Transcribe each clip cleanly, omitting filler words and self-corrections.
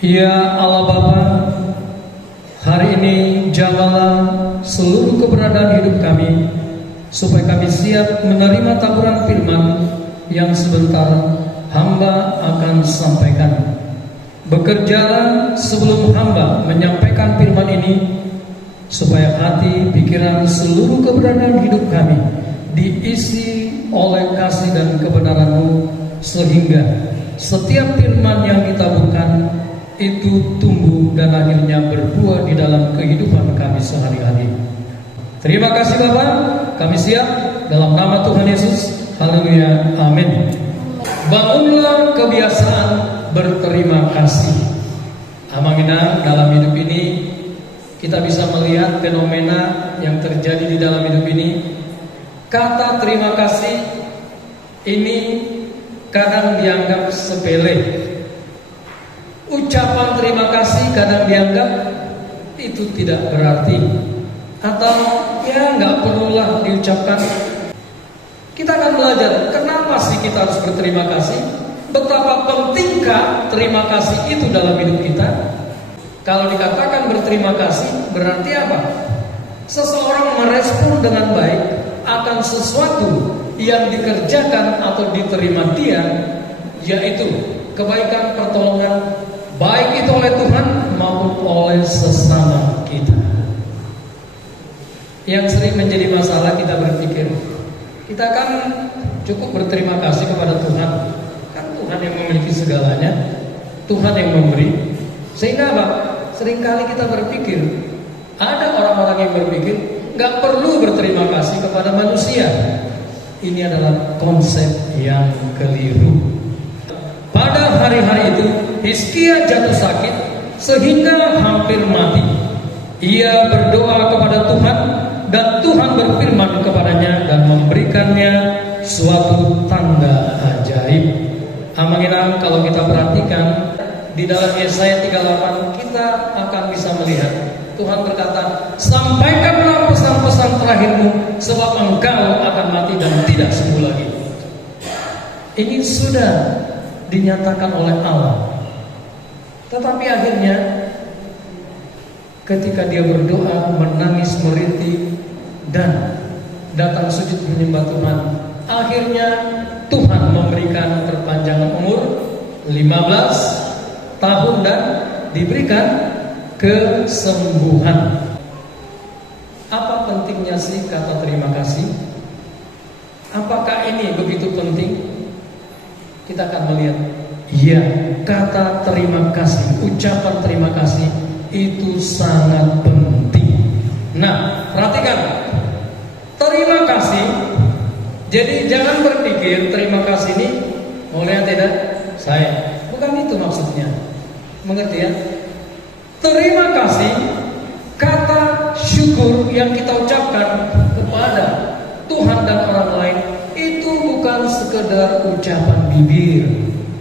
Ya Allah Bapa, hari ini jamalah seluruh keberadaan hidup kami, supaya kami siap menerima taburan firman yang sebentar hamba akan sampaikan. Bekerjalah sebelum hamba menyampaikan firman ini, supaya hati, pikiran, seluruh keberadaan hidup kami diisi oleh kasih dan kebenaran-Mu, sehingga setiap firman yang ditaburkan itu tumbuh dan akhirnya berbuah di dalam kehidupan kami sehari-hari. Terima kasih Bapak, kami siap dalam nama Tuhan Yesus. Haleluya, amin. Bangunlah kebiasaan berterima kasih. Amanginah, dalam hidup ini kita bisa melihat fenomena yang terjadi di dalam hidup ini. Kata terima kasih ini kadang dianggap sepele. Ucapan terima kasih kadang dianggap itu tidak berarti, atau ya nggak perlulah diucapkan. Kita akan belajar kenapa sih kita harus berterima kasih, betapa pentingkah terima kasih itu dalam hidup kita. Kalau dikatakan berterima kasih berarti apa? Seseorang merespon dengan baik akan sesuatu yang dikerjakan atau diterima dia, yaitu kebaikan, pertolongan, baik itu oleh Tuhan maupun oleh sesama kita. Yang sering menjadi masalah, kita berpikir kita kan cukup berterima kasih kepada Tuhan, kan Tuhan yang memiliki segalanya, Tuhan yang memberi. Sehingga apa? Seringkali kita berpikir, ada orang-orang yang berpikir gak perlu berterima kasih kepada manusia. Ini adalah konsep yang keliru. Pada hari-hari itu Hizkia jatuh sakit sehingga hampir mati. Ia berdoa kepada Tuhan, dan Tuhan berfirman kepadanya dan memberikannya suatu tanda ajaib. Amanginam, kalau kita perhatikan di dalam Yesaya 38 kita akan bisa melihat Tuhan berkata, sampaikanlah pesan-pesan terakhirmu, sebab engkau akan mati dan tidak sembuh lagi. Ini sudah dinyatakan oleh Allah. Tetapi akhirnya ketika dia berdoa, menangis, merintih, dan datang sujud menyembah Tuhan, akhirnya Tuhan memberikan perpanjangan umur 15 tahun dan diberikan kesembuhan. Apa pentingnya sih kata terima kasih? Apakah ini begitu penting? Kita akan melihat, iya, kata terima kasih, ucapan terima kasih itu sangat penting. Nah, perhatikan, terima kasih. Jadi jangan berpikir terima kasih ini, mau lihat tidak? Saya, bukan itu maksudnya. Mengerti ya? Terima kasih, kata syukur yang kita ucapkan kepada Tuhan dan orang lain, itu bukan sekedar ucapan bibir.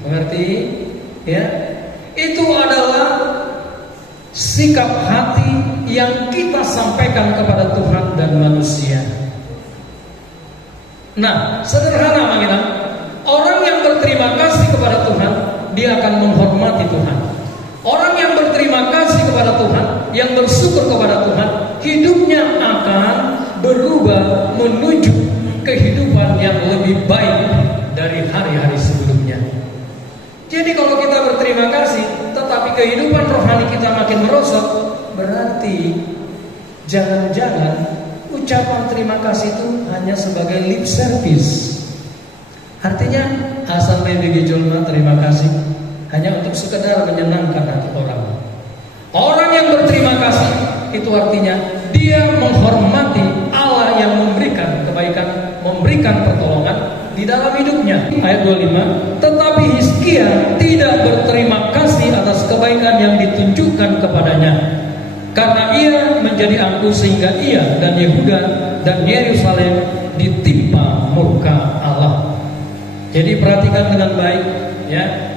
Mengerti? Ya. Itu adalah sikap hati yang kita sampaikan kepada Tuhan dan manusia. Nah, sederhana makna, orang yang berterima kasih kepada Tuhan, dia akan menghormati Tuhan. Orang yang berterima kasih kepada Tuhan, yang bersyukur kepada Tuhan, hidupnya akan berubah menuju kehidupan yang lebih baik dari hari-hari sebelumnya. Jadi kalau kita berterima kasih, tetapi kehidupan rohani kita makin merosot, berarti jangan-jangan ucapan terima kasih itu hanya sebagai lip service. Artinya asal menggejolna terima kasih hanya untuk sekedar menyenangkan hati orang. Orang yang berterima kasih itu artinya dia menghormati Allah yang memberikan kebaikan, memberikan pertolongan di dalam hidupnya. Ayat 25, tetapi Hizkia tidak berterima kasih atas kebaikan yang ditunjukkan kepadanya, karena ia menjadi angkuh sehingga ia dan Yehuda dan Yerusalem ditimpa murka Allah. Jadi perhatikan dengan baik ya.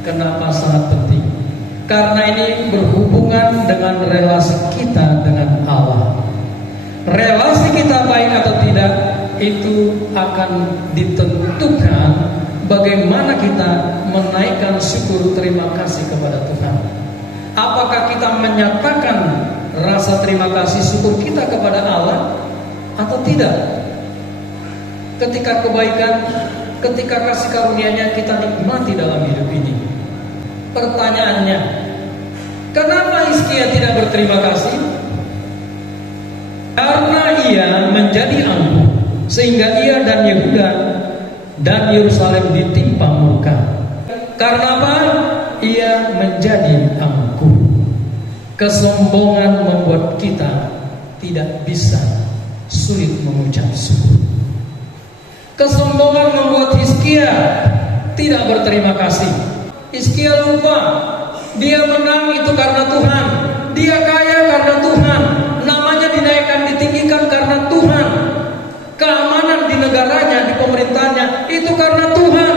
Kenapa sangat penting? Karena ini berhubungan dengan relasi kita dengan Allah. Relasi kita baik atau tidak itu akan ditentukan bagaimana kita menaikkan syukur terima kasih kepada Tuhan? Apakah kita menyatakan rasa terima kasih syukur kita kepada Allah atau tidak? Ketika kebaikan, ketika kasih karunia-Nya kita nikmati dalam hidup ini. Pertanyaannya, kenapa Hizkia tidak berterima kasih? Karena ia menjadi angkuh, sehingga ia dan Yehuda dan Yerusalem ditimpa murka. Karena apa? Ia menjadi angkuh. Kesombongan membuat kita tidak bisa, sulit mengucap syukur. Kesombongan membuat Hizkia tidak berterima kasih. Hizkia lupa, dia menang itu karena Tuhan, dia kaya karena Tuhan, namanya dinaikkan, ditinggikan karena Tuhan, keamanan di negaranya, di pemerintahnya itu karena Tuhan.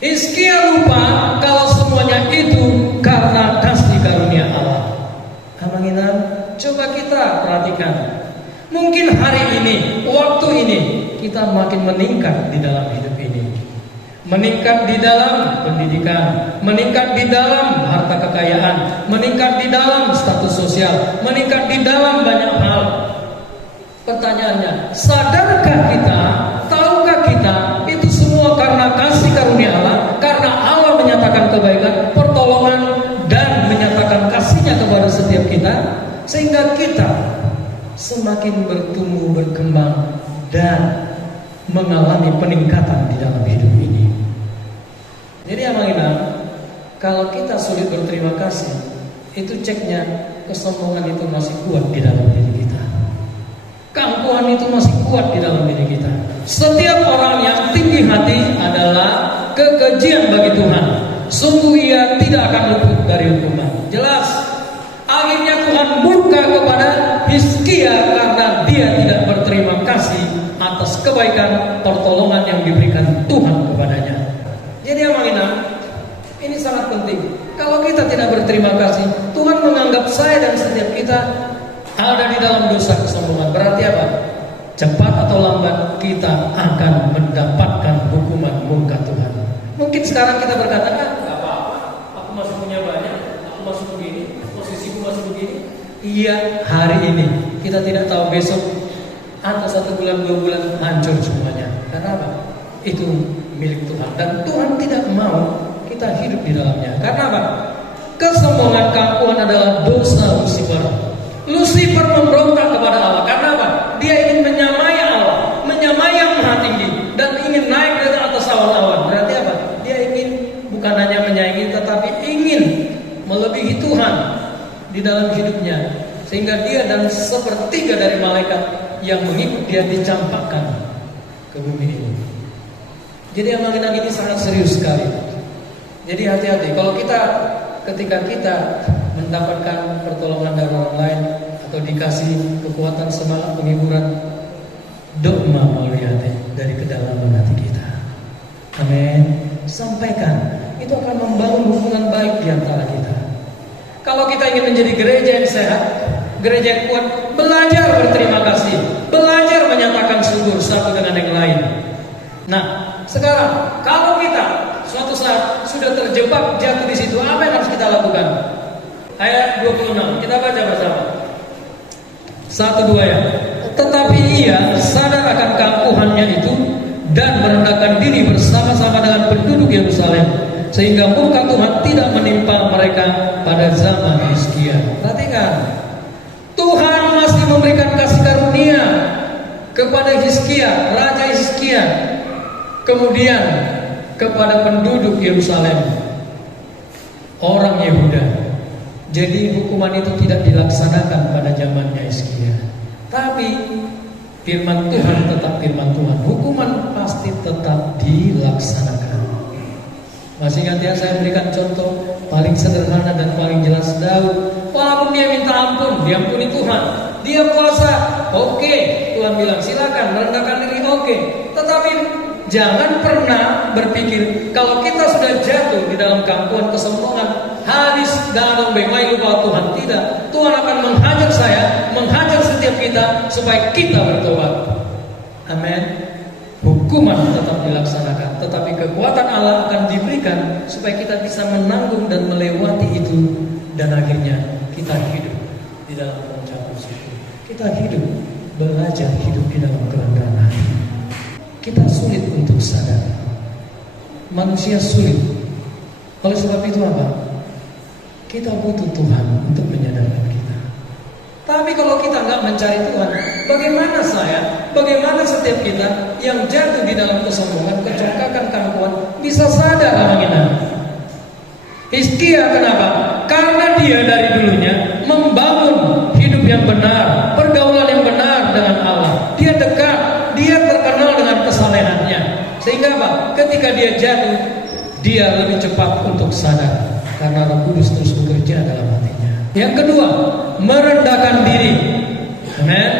Hizkia lupa kalau semuanya itu karena kasih karunia Allah. Amanginan, coba kita perhatikan. Mungkin hari ini, waktu ini kita makin meningkat di dalam hidup ini. Meningkat di dalam pendidikan, meningkat di dalam harta kekayaan, meningkat di dalam status sosial, meningkat di dalam banyak hal. Pertanyaannya, sadarkah kita, tahukah kita itu semua karena kasih karunia Allah, karena Allah menyatakan kebaikan, pertolongan, dan menyatakan kasih-Nya kepada setiap kita, sehingga kita semakin bertumbuh, berkembang, dan mengalami peningkatan di dalam hidup ini. Jadi amanginah, kalau kita sulit berterima kasih, itu ceknya kesombongan itu masih kuat di dalam diri kita. Keangkuhan itu masih kuat di dalam diri kita. Setiap orang yang tinggi hati adalah kekejian bagi Tuhan. Sungguh ia tidak akan luput dari hukuman. Jelas, akhirnya Tuhan murka kepada Hizkia karena dia tidak berterima kasih atas kebaikan pertolongan yang diberikan Tuhan kepadanya. Jadi amanah, ini sangat penting. Kalau kita tidak berterima kasih, Tuhan menganggap saya dan setiap kita ada di dalam dosa kesombongan. Berarti apa? Cepat atau lambat kita akan mendapatkan hukuman murka Tuhan. Mungkin sekarang kita berkata, gak apa-apa, aku masih punya banyak, aku masih begini, posisiku masih begini. Iya, hari ini kita tidak tahu besok atau 1 bulan, 2 bulan hancur semuanya. Karena apa? Itu milik Tuhan, dan Tuhan tidak mau kita hidup di dalamnya. Karena apa? Kesombongan, keangkuhan adalah dosa Lucifer. Lucifer memberontak kepada Allah. Karena apa? Dia ingin menyamai Allah, menyamai yang maha tinggi, dan ingin naik dari atas awan-awan. Berarti apa? Dia ingin bukan hanya menyaingi, tetapi ingin melebihi Tuhan di dalam hidupnya, sehingga dia dan sepertiga dari malaikat yang mengikut dia dicampakkan ke bumi ini. Jadi amanah ini sangat serius sekali. Jadi hati-hati kalau ketika kita mendapatkan pertolongan dari orang lain atau dikasih kekuatan, semangat, penghiburan, dogma melalui hati dari kedalaman hati kita. Amin. Sampaikan, itu akan membangun hubungan baik di antara kita. Kalau kita ingin menjadi gereja yang sehat, gereja yang kuat, belajar berterima kasih, belajar menyatakan syukur satu dengan yang lain. Nah, sekarang kalau kita suatu saat sudah terjebak jatuh di situ, apa yang harus kita lakukan? Ayat 26, kita baca bersama. 1, 2 ya. Tetapi ia sadar akan keangkuhannya itu dan merendahkan diri bersama-sama dengan penduduk Yerusalem, sehingga murka Tuhan tidak menimpa mereka pada zaman Hizkia. Perhatikan, Tuhan masih memberikan kasih karunia kepada Hizkia, Raja Hizkia, kemudian kepada penduduk Yerusalem, orang Yehuda. Jadi hukuman itu tidak dilaksanakan pada zamannya Hizkia, tapi firman Tuhan tetap firman Tuhan. Hukuman pasti tetap dilaksanakan. Masih ingat ya, saya berikan contoh paling sederhana dan paling jelas. Daud, walaupun dia minta ampun, diampuni Tuhan. Dia puasa, oke, Tuhan bilang silakan merendahkan diri, oke. Tetapi jangan pernah berpikir kalau kita sudah jatuh di dalam keangkuhan, kesombongan, hadis dan bemai lupa Tuhan. Tidak, Tuhan akan menghajar saya, menghajar setiap kita supaya kita bertobat. Amin. Hukum hukuman tetap dilaksanakan, tetapi kekuatan Allah akan diberikan supaya kita bisa menanggung dan melewati itu, dan akhirnya kita hidup di dalam pengucapan syukur. Kita hidup, belajar hidup di dalam kerendahan hati. Kita sulit untuk sadar, manusia sulit. Oleh sebab itu apa? Kita butuh Tuhan untuk menyadarkan kita. Tapi kalau kita nggak mencari Tuhan, bagaimana bagaimana setiap kita yang jatuh di dalam kesombongan, kecongkakan, keangkuhan bisa sadar amanginah? Hizkia kenapa? Karena dia dari dulunya membangun hidup yang benar, pergaulan yang benar dengan Allah. Dia dekat, dia terkenal dengan kesalehannya. Sehingga apa? Ketika dia jatuh, dia lebih cepat untuk sadar karena Roh Kudus terus bekerja dalam hatinya. Yang kedua, merendahkan diri. Amen.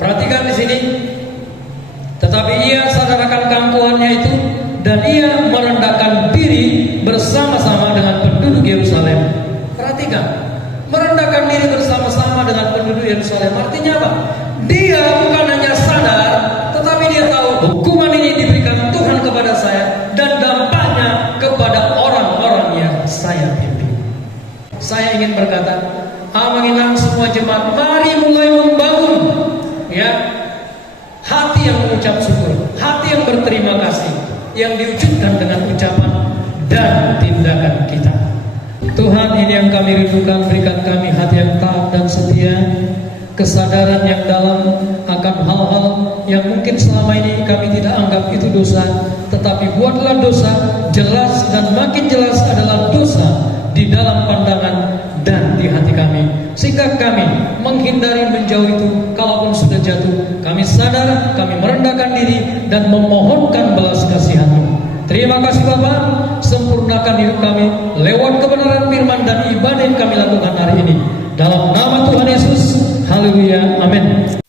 Perhatikan di sini. Tetapi ia sadar akan keangkuhannya itu, dan ia merendahkan diri bersama-sama dengan penduduk Yerusalem. Perhatikan, merendahkan diri bersama-sama dengan penduduk Yerusalem artinya apa? Dia bukan hanya sadar, tetapi dia tahu hukuman ini diberikan Tuhan kepada saya, dan dampaknya kepada orang-orang yang saya pimpin. Saya ingin berkata, amanginang semua jemaat, mari mulai membangun hati yang mengucap syukur, hati yang berterima kasih, yang diwujudkan dengan ucapan dan tindakan kita. Tuhan, ini yang kami rindukan, berikan kami hati yang taat dan setia, kesadaran yang dalam akan hal-hal yang mungkin selama ini kami tidak anggap itu dosa, tetapi buatlah dosa jelas, dan makin jelas adalah dosa di dalam pandangan dan di hati kami, sehingga kami menghindari menjauh itu. Kalaupun sudah jatuh, kami sadar, kami merendahkan diri dan memohonkan belas kasihan-Mu. Terima kasih Bapa, sempurnakan hidup kami lewat kebenaran firman dan ibadah yang kami lakukan hari ini. Dalam nama Tuhan Yesus, haleluya, amin.